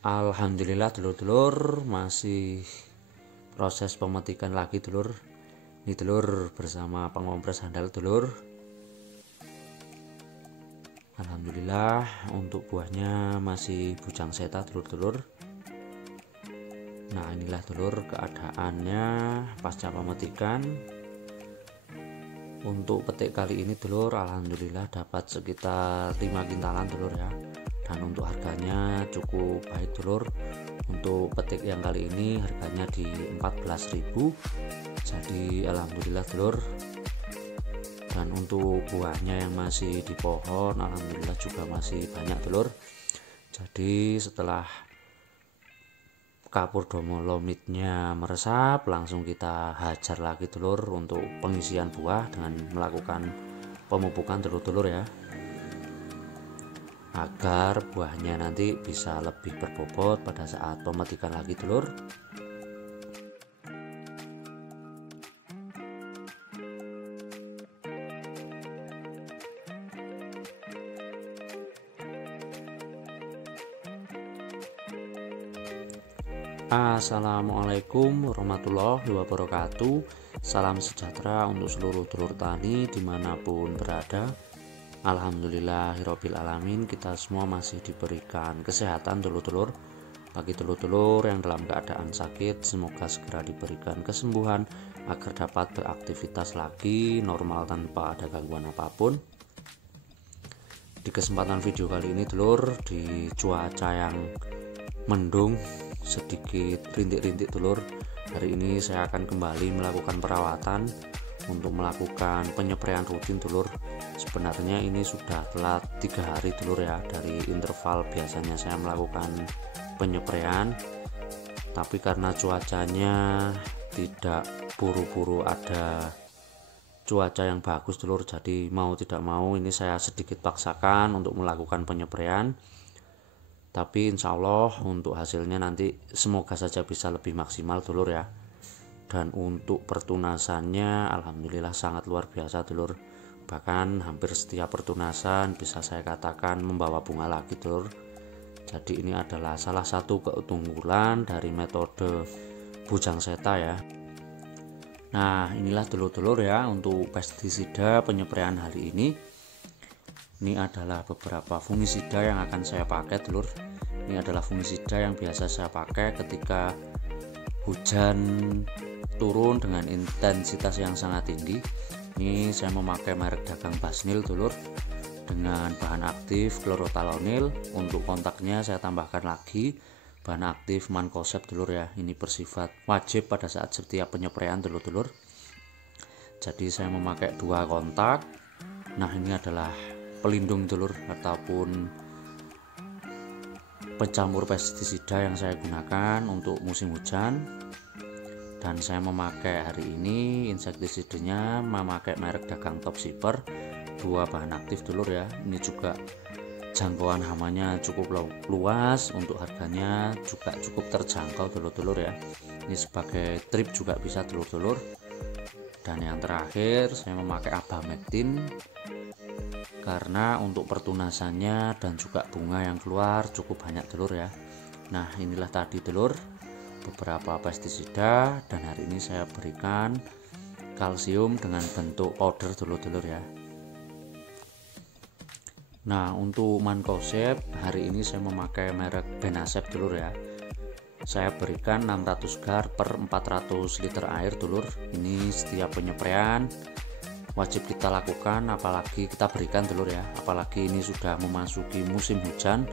Alhamdulillah dulur-dulur, masih proses pemetikan lagi dulur. Ini dulur bersama pengompres handal dulur. Alhamdulillah untuk buahnya masih bujang seta dulur-dulur. Nah inilah dulur keadaannya pasca pemetikan. Untuk petik kali ini dulur, alhamdulillah dapat sekitar 5 kintalan dulur ya. Dan untuk harganya cukup baik dulur. Untuk petik yang kali ini harganya di 14.000. Jadi alhamdulillah dulur. Dan untuk buahnya yang masih di pohon alhamdulillah juga masih banyak dulur. Jadi setelah kapur domolomitnya meresap, langsung kita hajar lagi dulur untuk pengisian buah dengan melakukan pemupukan dulur-dulur ya, agar buahnya nanti bisa lebih berbobot pada saat pemetikan lagi dulur. Assalamualaikum warahmatullahi wabarakatuh. Salam sejahtera untuk seluruh dulur tani dimanapun berada. Alhamdulillahirabbil alamin, kita semua masih diberikan kesehatan dulur-dulur. Bagi dulur-dulur yang dalam keadaan sakit, semoga segera diberikan kesembuhan agar dapat beraktivitas lagi normal tanpa ada gangguan apapun. Di kesempatan video kali ini dulur, di cuaca yang mendung sedikit rintik-rintik dulur, hari ini saya akan kembali melakukan perawatan untuk melakukan penyepraian rutin dulur. Sebenarnya ini sudah telat 3 hari dulur ya dari interval biasanya saya melakukan penyepraian, tapi karena cuacanya tidak buru-buru ada cuaca yang bagus dulur, jadi mau tidak mau ini saya sedikit paksakan untuk melakukan penyepraian. Tapi insya Allah untuk hasilnya nanti semoga saja bisa lebih maksimal dulur ya. Dan untuk pertunasannya alhamdulillah sangat luar biasa dulur. Bahkan hampir setiap pertunasan bisa saya katakan membawa bunga lagi dulur. Jadi ini adalah salah satu keunggulan dari metode bujang seta ya. Nah inilah dulur-dulur ya untuk pestisida penyepraian hari ini. Ini adalah beberapa fungisida yang akan saya pakai dulur. Ini adalah fungisida yang biasa saya pakai ketika hujan turun dengan intensitas yang sangat tinggi. Ini saya memakai merek dagang Basnil dulur dengan bahan aktif chlorothalonil. Untuk kontaknya saya tambahkan lagi bahan aktif mancozeb dulur ya. Ini bersifat wajib pada saat setiap penyepraian dulur-dulur. Jadi saya memakai 2 kontak. Nah ini adalah pelindung dulur ataupun pencampur pestisida yang saya gunakan untuk musim hujan. Dan saya memakai hari ini insektisidanya memakai merek dagang Topsiper, 2 bahan aktif dulur ya. Ini juga jangkauan hamanya cukup luas, untuk harganya juga cukup terjangkau dulur-dulur ya. Ini sebagai trip juga bisa dulur-dulur. Dan yang terakhir saya memakai Abamectin karena untuk pertunasannya dan juga bunga yang keluar cukup banyak dulur ya. Nah inilah tadi dulur beberapa pestisida, dan hari ini saya berikan kalsium dengan bentuk powder dulur-dulur ya. Nah untuk mancozeb hari ini saya memakai merek Benasep dulur ya. Saya berikan 600 gar per 400 liter air dulur. Ini setiap penyepraian wajib kita lakukan, apalagi kita berikan dulur ya, apalagi ini sudah memasuki musim hujan,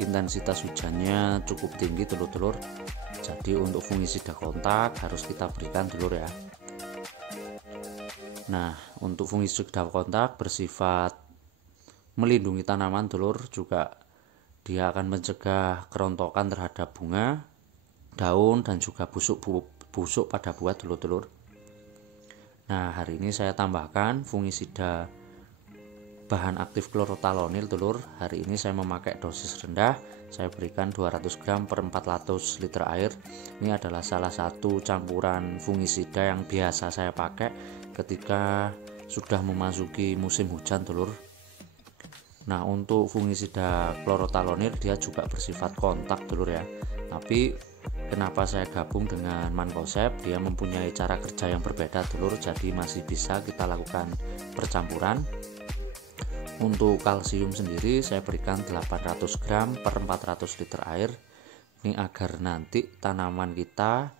intensitas hujannya cukup tinggi dulur-dulur. Jadi untuk fungisida kontak harus kita berikan dulur ya. Nah untuk fungisida kontak bersifat melindungi tanaman dulur, juga dia akan mencegah kerontokan terhadap bunga, daun, dan juga busuk pada buah dulur-dulur. Nah hari ini saya tambahkan fungisida bahan aktif chlorothalonil dulur. Hari ini saya memakai dosis rendah, saya berikan 200 gram per 400 liter air. Ini adalah salah satu campuran fungisida yang biasa saya pakai ketika sudah memasuki musim hujan dulur. Nah, untuk fungisida klorotalonil dia juga bersifat kontak dulur ya. Tapi kenapa saya gabung dengan Mancozeb, dia mempunyai cara kerja yang berbeda dulur, jadi masih bisa kita lakukan percampuran. Untuk kalsium sendiri saya berikan 800 gram per 400 liter air. Ini agar nanti tanaman kita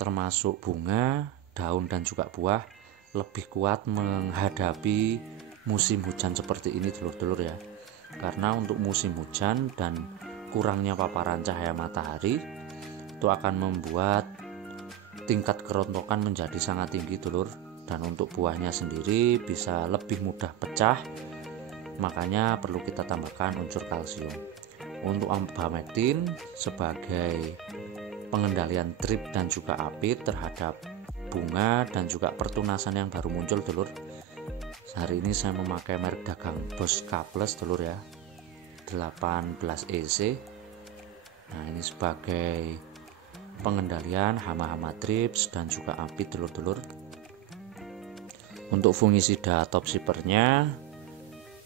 termasuk bunga, daun dan juga buah lebih kuat menghadapi musim hujan seperti ini dulur-dulur ya. Karena untuk musim hujan dan kurangnya paparan cahaya matahari itu akan membuat tingkat kerontokan menjadi sangat tinggi dulur, dan untuk buahnya sendiri bisa lebih mudah pecah, makanya perlu kita tambahkan unsur kalsium. Untuk abamectin sebagai pengendalian trip dan juga api terhadap bunga dan juga pertunasan yang baru muncul dulur. Hari ini saya memakai merek dagang Bos K+ dulur ya, 18 EC. Nah, ini sebagai pengendalian hama-hama trips dan juga api dulur-dulur. Untuk fungisida topsipernya,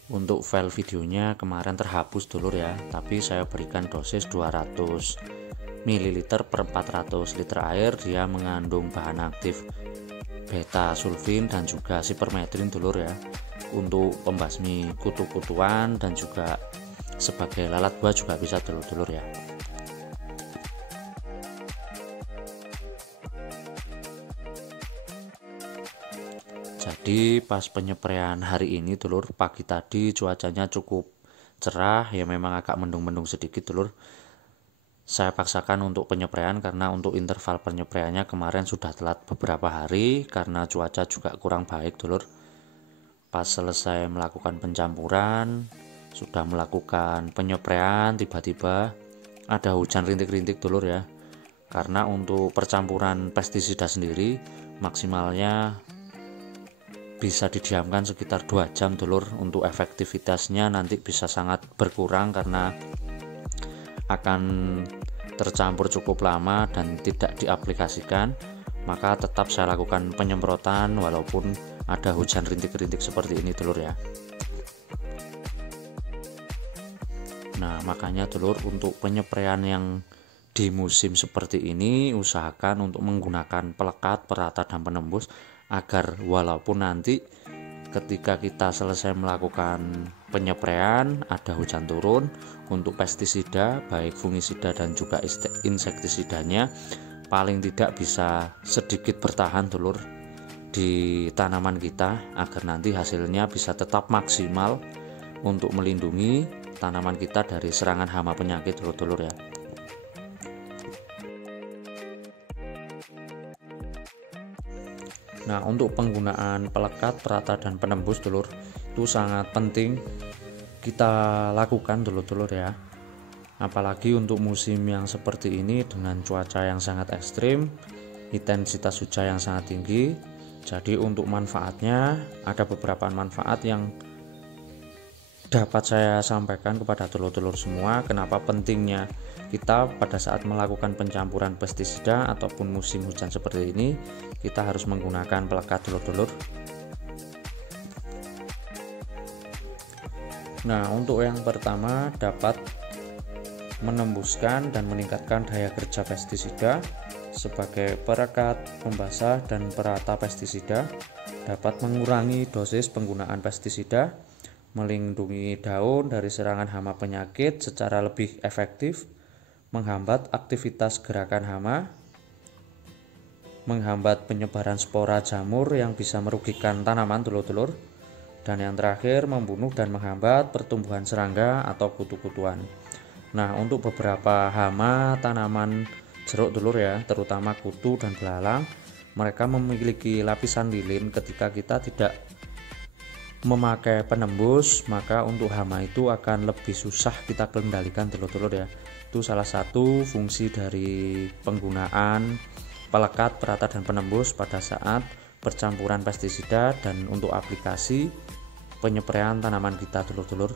untuk file videonya kemarin terhapus dulur ya, tapi saya berikan dosis 200 ml per 400 liter air. Dia mengandung bahan aktif beta sulfin dan juga sipermetrin dulur ya, untuk pembasmi kutu-kutuan dan juga sebagai lalat buah juga bisa dulur-dulur ya. Jadi pas penyepraian hari ini dulur, pagi tadi cuacanya cukup cerah ya, memang agak mendung-mendung sedikit dulur. Saya paksakan untuk penyepraian karena untuk interval penyepraiannya kemarin sudah telat beberapa hari karena cuaca juga kurang baik dulur. Pas selesai melakukan pencampuran, sudah melakukan penyepraian, tiba-tiba ada hujan rintik-rintik dulur ya. Karena untuk percampuran pestisida sendiri maksimalnya bisa didiamkan sekitar 2 jam dulur. Untuk efektivitasnya nanti bisa sangat berkurang karena akan tercampur cukup lama dan tidak diaplikasikan, maka tetap saya lakukan penyemprotan walaupun ada hujan rintik-rintik seperti ini dulur ya. Nah, makanya dulur, untuk penyepraian yang di musim seperti ini usahakan untuk menggunakan pelekat, perata dan penembus, agar walaupun nanti ketika kita selesai melakukan penyepraian ada hujan turun, untuk pestisida baik fungisida dan juga insektisidanya paling tidak bisa sedikit bertahan dulur di tanaman kita, agar nanti hasilnya bisa tetap maksimal untuk melindungi tanaman kita dari serangan hama penyakit dulur-dulur ya. Nah, untuk penggunaan pelekat, perata dan penembus dulur itu sangat penting kita lakukan dulur-dulur ya. Apalagi untuk musim yang seperti ini dengan cuaca yang sangat ekstrim, intensitas hujan yang sangat tinggi. Jadi untuk manfaatnya ada beberapa manfaat yang dapat saya sampaikan kepada dulur-dulur semua. Kenapa pentingnya kita pada saat melakukan pencampuran pestisida ataupun musim hujan seperti ini kita harus menggunakan pelekat dulur-dulur. Nah, untuk yang pertama dapat menembuskan dan meningkatkan daya kerja pestisida sebagai perekat, pembasah dan perata pestisida, dapat mengurangi dosis penggunaan pestisida, melindungi daun dari serangan hama penyakit secara lebih efektif, menghambat aktivitas gerakan hama, menghambat penyebaran spora jamur yang bisa merugikan tanaman dulur-dulur, dan yang terakhir membunuh dan menghambat pertumbuhan serangga atau kutu-kutuan. Nah, untuk beberapa hama tanaman jeruk dulur ya, terutama kutu dan belalang, mereka memiliki lapisan lilin. Ketika kita tidak memakai penembus, maka untuk hama itu akan lebih susah kita kendalikan dulur-dulur ya. Itu salah satu fungsi dari penggunaan pelekat, perata dan penembus pada saat percampuran pestisida dan untuk aplikasi penyepraian tanaman kita dulur-dulur.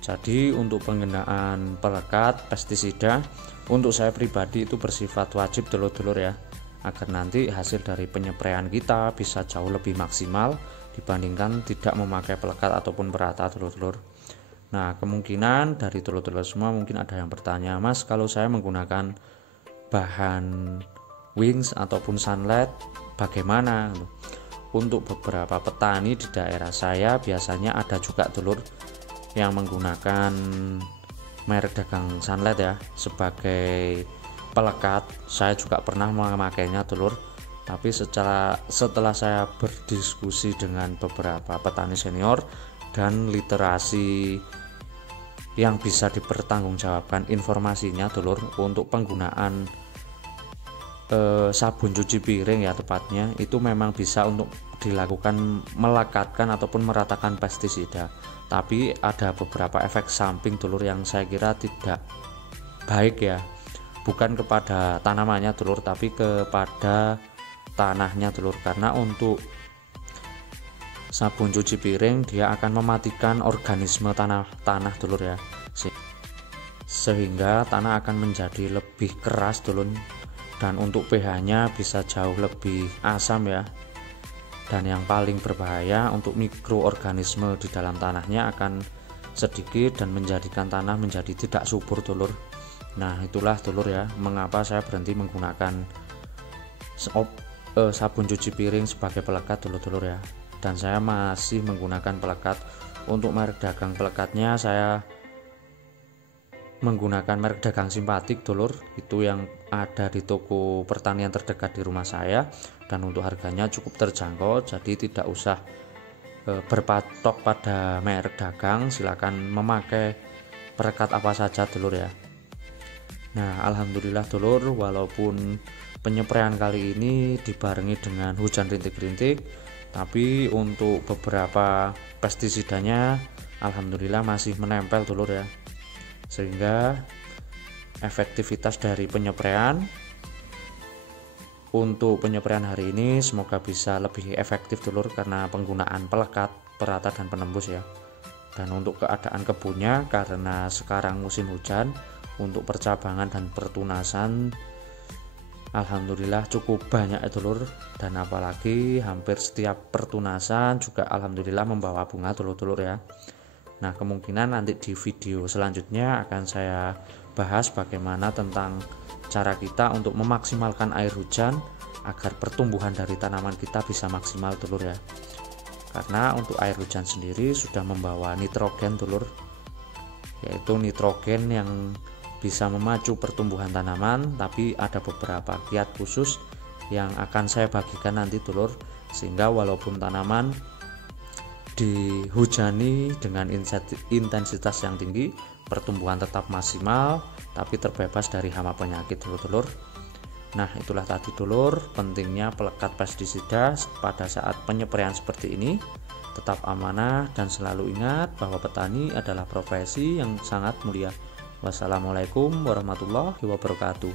Jadi untuk penggunaan pelekat pestisida untuk saya pribadi itu bersifat wajib dulur-dulur ya, agar nanti hasil dari penyepraian kita bisa jauh lebih maksimal dibandingkan tidak memakai pelekat ataupun perata, dulur-dulur. Nah, kemungkinan dari dulur-dulur semua mungkin ada yang bertanya, Mas, kalau saya menggunakan bahan wings ataupun sunlight bagaimana? Untuk beberapa petani di daerah saya biasanya ada juga dulur yang menggunakan merek dagang sunlight ya sebagai pelekat. Saya juga pernah memakainya dulur, tapi setelah saya berdiskusi dengan beberapa petani senior dan literasi yang bisa dipertanggungjawabkan informasinya dulur, untuk penggunaan sabun cuci piring ya tepatnya, itu memang bisa untuk dilakukan melekatkan ataupun meratakan pestisida, tapi ada beberapa efek samping dulur yang saya kira tidak baik ya, bukan kepada tanamannya dulur tapi kepada tanahnya dulur. Karena untuk sabun cuci piring dia akan mematikan organisme tanah dulur ya, sehingga tanah akan menjadi lebih keras dulur, dan untuk pH nya bisa jauh lebih asam ya, dan yang paling berbahaya untuk mikroorganisme di dalam tanahnya akan sedikit dan menjadikan tanah menjadi tidak subur dulur. Nah, itulah dulur ya mengapa saya berhenti menggunakan sabun cuci piring sebagai pelekat dulur-dulur ya, dan saya masih menggunakan pelekat. Untuk merek dagang pelekatnya saya menggunakan merek dagang simpatik dulur, itu yang ada di toko pertanian terdekat di rumah saya, dan untuk harganya cukup terjangkau, jadi tidak usah berpatok pada merek dagang, silakan memakai perekat apa saja dulur ya. Nah, alhamdulillah dulur, walaupun penyepraian kali ini dibarengi dengan hujan rintik-rintik, tapi untuk beberapa pestisidanya alhamdulillah masih menempel dulur ya, sehingga efektivitas dari penyepraian untuk penyepraian hari ini semoga bisa lebih efektif dulur karena penggunaan pelekat, perata dan penembus ya. Dan untuk keadaan kebunnya, karena sekarang musim hujan, untuk percabangan dan pertunasan alhamdulillah cukup banyak ya dulur, dan apalagi hampir setiap pertunasan juga alhamdulillah membawa bunga dulur-dulur ya. Nah, kemungkinan nanti di video selanjutnya akan saya bahas bagaimana tentang cara kita untuk memaksimalkan air hujan agar pertumbuhan dari tanaman kita bisa maksimal dulur ya. Karena untuk air hujan sendiri sudah membawa nitrogen dulur, yaitu nitrogen yang bisa memacu pertumbuhan tanaman, tapi ada beberapa kiat khusus yang akan saya bagikan nanti dulur, sehingga walaupun tanaman dihujani dengan intensitas yang tinggi, pertumbuhan tetap maksimal tapi terbebas dari hama penyakit dulur-dulur. Nah, itulah tadi dulur pentingnya pelekat pestisida pada saat penyepraian seperti ini. Tetap amanah dan selalu ingat bahwa petani adalah profesi yang sangat mulia. Wassalamualaikum warahmatullahi wabarakatuh.